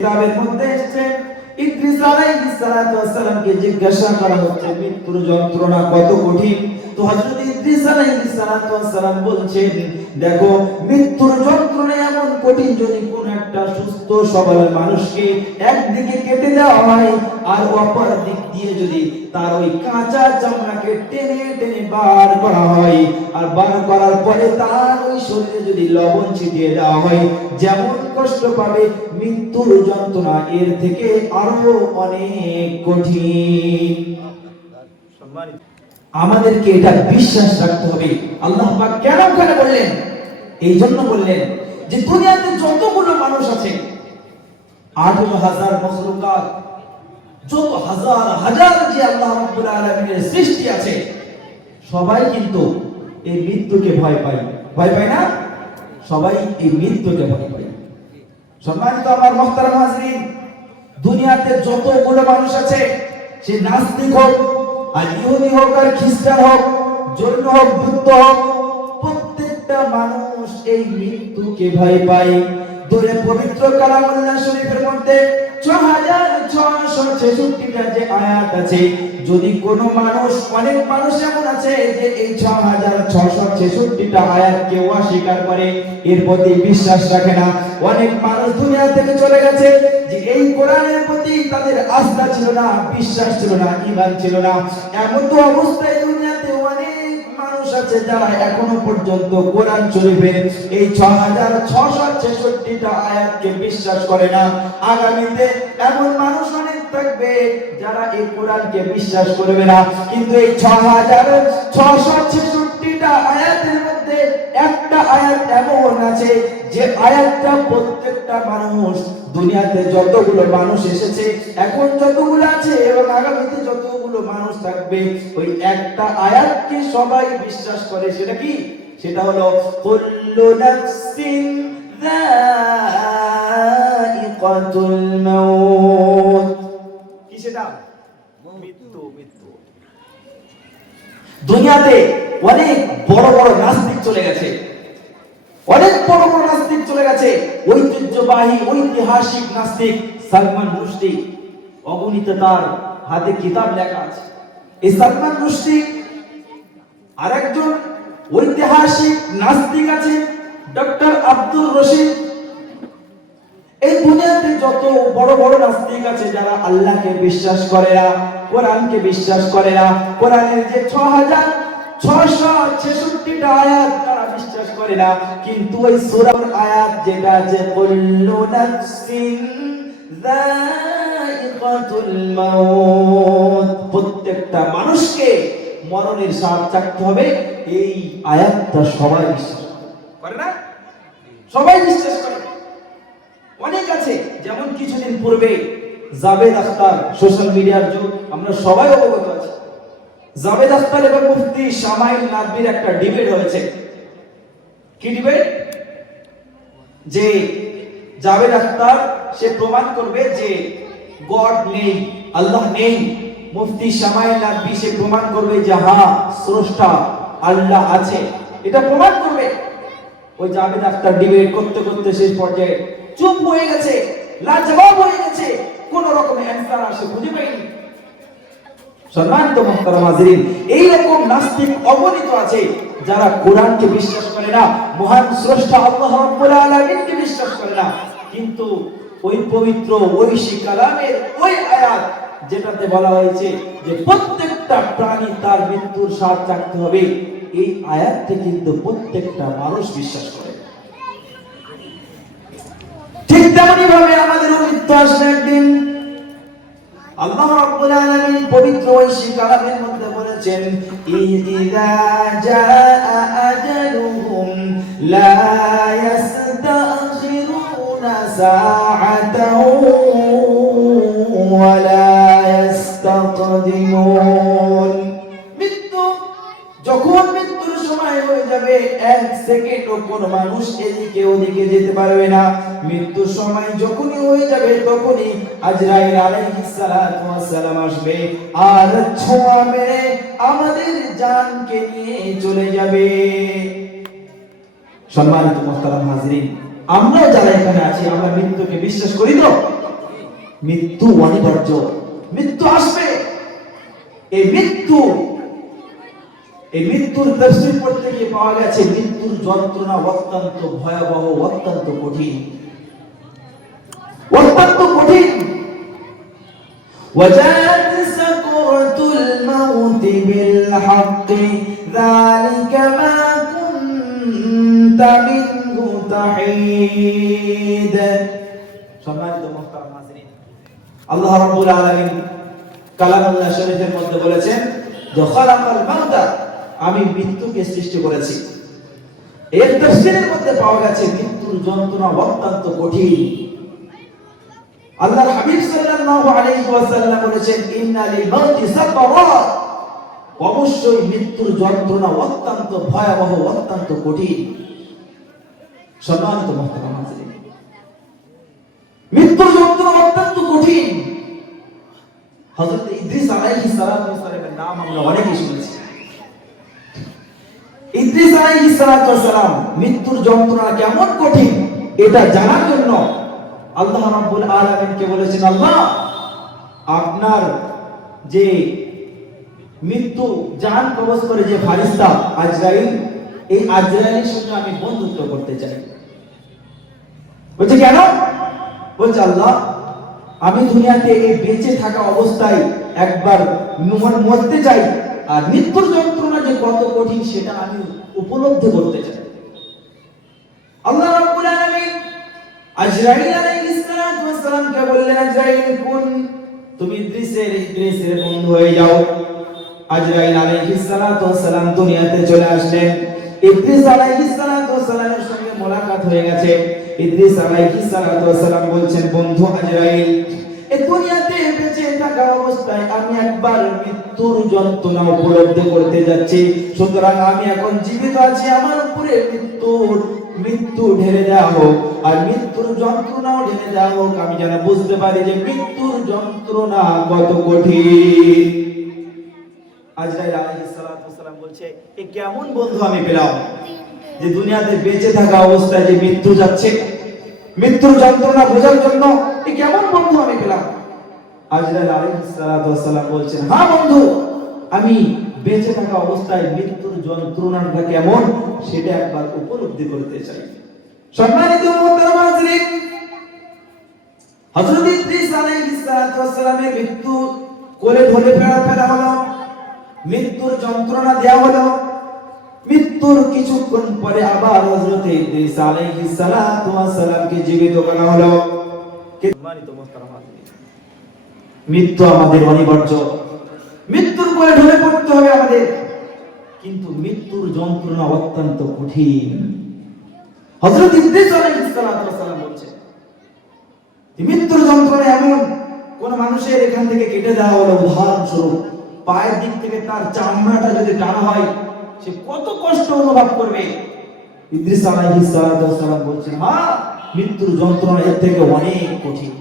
কিতাবের মধ্যে এসেছে ইদ্রিস আলাইহিস সালাতু ওয়াস সালামকে জিজ্ঞাসা করা হচ্ছে মৃত্যুর যন্ত্রণা কত কঠিন। তো হযরত ইদ্রিস আলাইহিস সালাতু ওয়াস সালাম বলছেন, দেখো মৃত্যুর যন্ত্রণা এমন কঠিন, যদি কোন একটা সুস্থ সবল মানুষকে একদিকে কেটে দেওয়া হয় আর অপর দিক দিয়ে যদি তার ওই কাঁচা চামড়াকে টেনে টেনে বার করা হয়, আর বার করার পরে তার ওই শরীরে যদি লবণ ছিটিয়ে দেওয়া হয়, যেমন কষ্ট পাবে মৃত্যুর যন্ত্রণা এর থেকে আরো অনেক কঠিন। আমাদেরকে এটা বিশ্বাস রাখতে হবে। আল্লাহ পাক কেন ওখানে বললেন? এই জন্য বললেন যে দুনিয়াতে যতগুলো মানুষ আছে, 18,000 মখলুকাত, যত হাজার হাজার যে আল্লাহ রাব্বুল আলামিনের সৃষ্টি আছে, সবাই কিন্তু এই মৃত্যুকে ভয় পায়। ভয় পায় না? সবাই এই মৃত্যুকে ভয় পায়। সম্মানিত আমার মুহতারাম হাজরিন, দুনিয়াতে যতগুলো মানুষ আছে, সে নাস্তিক হোক আর ইহুদি হোক আর খ্রিস্টান হোক, জৈন হোক বুদ্ধ হোক, প্রত্যেকটা মানুষ এই মৃত্যুকে ভয় পায়। দূরে পবিত্র কালামুল্লাহ শরীফের মধ্যে 6666টা যে আয়াত আছে, যদি কোনো মানুষ, অনেক মানুষ এমন আছে যে এই 6666টা আয়াতকে অস্বীকার করে, এর প্রতি বিশ্বাস রাখে না। অনেক মানুষ দুনিয়া থেকে চলে গেছে যে এই কোরআনের প্রতি তাদের আস্থা ছিল না, বিশ্বাস ছিল না, ঈমান ছিল না। এমন তো অবস্থায় দুনিয়াতে অনেক মানুষ আছে যারা এখনো পর্যন্ত কোরআন শরীফের এই 6666টা আয়াতকে বিশ্বাস করে না। আগামীতে এমন মানুষ অনেক থাকবে যারা এই কোরআনকে বিশ্বাস করবে না। কিন্তু এই 6666টা আয়াতের মধ্যে একটা আয়াত এমন আছে যে আয়াতটা প্রত্যেকটা মানুষ, দুনিয়াতে যতগুলো মানুষ এসেছে, এখন যতগুলো আছে এবং আগামীতে যতগুলো মানুষ থাকবে, ওই একটা আয়াতকে সবাই বিশ্বাস করে। সেটা কি? সেটা হলো কুল্লু নাফসিন যায়িকাতুল মাউত। কি সেটা? মৃত্যু। মৃত্যু। দুনিয়াতে অনেক বড় বড় নাস্তিক চলে গেছে, অনেক বড় বড় নাস্তিক চলে গেছে। ঐতিহ্যবাহী ঐতিহাসিক নাস্তিক সালমান রুশদি, অগণিত তার হাতে কিতাব লেখা আছে। এই সালমান রুশদি, আরেকজন ঐতিহাসিক নাস্তিক আছে ডক্টর আব্দুর রশিদ। এই দুনিয়াতে যত বড় বড় নাস্তিক আছে যারা আল্লাহকে বিশ্বাস করে না, কোরআনকে বিশ্বাস করে না, কোরআনের যে 6666টা আয়াত তারা বিশ্বাস করে না, কিন্তু ওই সূরার আয়াত যেটা আছে কুল্লু নাফসিন যায়িকাতুল মাউত, প্রত্যেকটা মানুষকে মরণের স্বাদ চাখতে হবে, এই আয়াতটা সবাই বিশ্বাস করে না? সবাই বিশ্বাস করে। অনেক আছে, যেমন কিছুদিন পূর্বে জাবেদ আখতার, সোশ্যাল মিডিয়ার যুগ, আমরা সবাই অবগত আছি। জাবেদ আখতার এবং মুফতি শামাইল নাদবির একটা ডিবেট হয়েছে। কি ডিবেট? যে জাবেদ আখতার সে প্রমাণ করবে যে গড নেই, আল্লাহ নেই। মুফতি শামাইল নাদবি সে প্রমাণ করবে যে হ্যাঁ, স্রষ্টা আল্লাহ আছে, এটা প্রমাণ করবে। ওই জাবেদ আখতার ডিবেট করতে করতে শেষ পর্যায়ে চুপ হয়ে গেছে, লাজবাব হয়ে গেছে, কোন রকম অ্যানসার আসে খুঁজে পাইনি। সম্মানিত মুহতারাম হাজিরিন, এই রকম নাস্তিক অগণিত আছে যারা কোরআনকে বিশ্বাস করে না, মহান স্রষ্টা আল্লাহ রাব্বুল আলামিনকে বিশ্বাস করে না, কিন্তু ওই পবিত্র ঐশী কালামের ওই আয়াত যেটাতে বলা হয়েছে যে প্রত্যেকটা প্রাণী তার মৃত্যুর স্বাদ চাখতে হবে, এই আয়াতকে কিন্তু প্রত্যেকটা মানুষ বিশ্বাস করে। ঠিক তেমনি ভাবে আমাদের মৃত্যু আসবে একদিন। আল্লাহ রাব্বুল আলামিন পবিত্র ঐশী কালামের মধ্যে বলেছেন, ইযা জাআ আজালুহুম লা ইস্তাখিরুনা সাআতান ওয়া লা ইস্তাকদিমুন। যখন মৃত্যুর সময় হয়ে যাবে, এক সেকেন্ডও কোনো মানুষ এদিকে ওদিকে যেতে পারবে না। মৃত্যুর সময় যখনই হয়ে যাবে, তখনই আজরাইল আলাইহিস সালাতু ওয়াস সালাম আসবে আর ছোঁয়া মেরে আমাদের জানকে নিয়ে চলে যাবে। সম্মানিত মুহতারাম হাজিরিন, আমরা যারা এখানে আছি, আমরা মৃত্যুকে বিশ্বাস করি তো? মৃত্যু অনিবার্য, মৃত্যু আসবে। এই মৃত্যুর তাফসীর পড়তে গিয়ে পাওয়া গেছে মৃত্যুর যন্ত্রণা অত্যন্ত ভয়াবহ, অত্যন্ত কঠিন, অত্যন্ত কঠিন। وجاءت سكرة الموت بالحق ذلك ما كنت منه تحيد। সম্মানিত মুহতারাম হাজিরিন, আল্লাহ রাব্বুল আলামিন কালামুল্লাহ শরীফের মধ্যে বলেছেন যে খালাকাল মাউতা, আমি মৃত্যুকে সৃষ্টি করেছি। এর তাফসীরের মধ্যে পাওয়া গেছে মৃত্যুর যন্ত্রণা অত্যন্ত কঠিন। আল্লাহর হাবিব সাল্লাল্লাহু আলাইহি ওয়াসাল্লাম বলেছেন ইন্না লিল মাউতি সাকরাত, অবশ্যই মৃত্যুর যন্ত্রণা অত্যন্ত ভয়াবহ, অত্যন্ত কঠিন। সম্মানিত মুহতারাম হাজিরিন, মৃত্যুর যন্ত্রণা অত্যন্ত কঠিন। হযরত ইদ্রিস আলাইহিস সালামের নাম আমরা অনেকেই শুনেছি। ইদ্রিস আলাইহিস সালাম মৃত্যুর যন্ত্রণা কেমন কঠিন এটা জানার জন্য আল্লাহ রাব্বুল আলামিনকে বলেছেন, আল্লাহ আপনার যে মৃত্যু জান কবজ করে যে ফেরেশতা আজরাইল, এই আজরাইলের সঙ্গে আমি বন্ধুত্ব করতে চাই। বলছে কেন? বলছে আল্লাহ আমি দুনিয়াতে এই বেঁচে থাকা অবস্থায় একবার মরতে চাই, আর মৃত্যুর যন্ত্রণা যে কত কঠিন সেটা আমি উপলব্ধি করতে চাই। আল্লাহ রাব্বুল আলামিন আজরাইল আলাইহিস সালামকে বললেন, আজরাইল কোন তুমি ইদ্রিসের বন্ধু হয়ে যাও। আজরাইল আলাইহিস সালাম দুনিয়াতে চলে আসলেন। ইদ্রিস আলাইহিস সালামের সঙ্গে মোলাকাত হয়ে গেছে। ইদ্রিস আলাইহিস সালাম বলছেন, বন্ধু আজরাইল, এই দুনিয়াতে বেঁচে থাকা অবস্থায় আমি একবার মৃত্যুর যন্ত্রণা উপলব্ধি করতে যাচ্ছি। সুতরাং আমি এখন জীবিত আছি, আমার উপরে মৃত্যু ঢেলে দেওয়া হোক, আর মৃত্যুর যন্ত্রণাও ঢেলে দেওয়া হোক, আমি যেন বুঝতে পারি যে মৃত্যুর যন্ত্রণা কত কঠিন। আজরাইল আলাইহিস সালাম বলছে, এ কেমন বন্ধু আমি পেলাম যে দুনিয়াতে বেঁচে থাকা অবস্থায় যে মৃত্যু যাচ্ছে, মৃত্যুর যন্ত্রণা বোঝার জন্য এ কেমন বন্ধু আমি পেলাম। আজরাইল আলাইহিস সালাম বলছেন, হ্যাঁ বন্ধু, আমি বেঁচে থাকা অবস্থায় মৃত্যুর যন্ত্রণাটা কেমন সেটা একবার উপলব্ধি করতে চাই। সম্মানিত মুহতারাম হাজিরিন, হযরত ইদ্রিস আলাইহিস সালামের মৃত্যু কোলে ধরে ফেলা হলো, মৃত্যুর যন্ত্রণা দেওয়া হলো। মৃত্যুর কিছুক্ষণ পরে আবার হযরত ইদ্রিস আলাইহিস সালামকে জীবিত করা হলো। সম্মানিত মুহতারাম হাজিরিন, মৃত্যু আমাদের অনিবার্য, মৃত্যুর কোলে ঢলে পড়তে হবে আমাদের, কিন্তু মৃত্যুর যন্ত্রণা অত্যন্ত কঠিন। হযরত ইদ্রিস আলাইহিস সালাম বলছেন, মৃত্যুর যন্ত্রণা এমন, কোন মানুষের এখান থেকে কেটে দেওয়া হলো, উদাহরণস্বরূপ পায়ের দিক থেকে তার চামড়াটা যদি টানা হয় সে কত কষ্ট অনুভব করবে। ইদ্রিস আলাইহিস সালাম বলছেন, হ্যাঁ মৃত্যুর যন্ত্রণা এর থেকে অনেক কঠিন।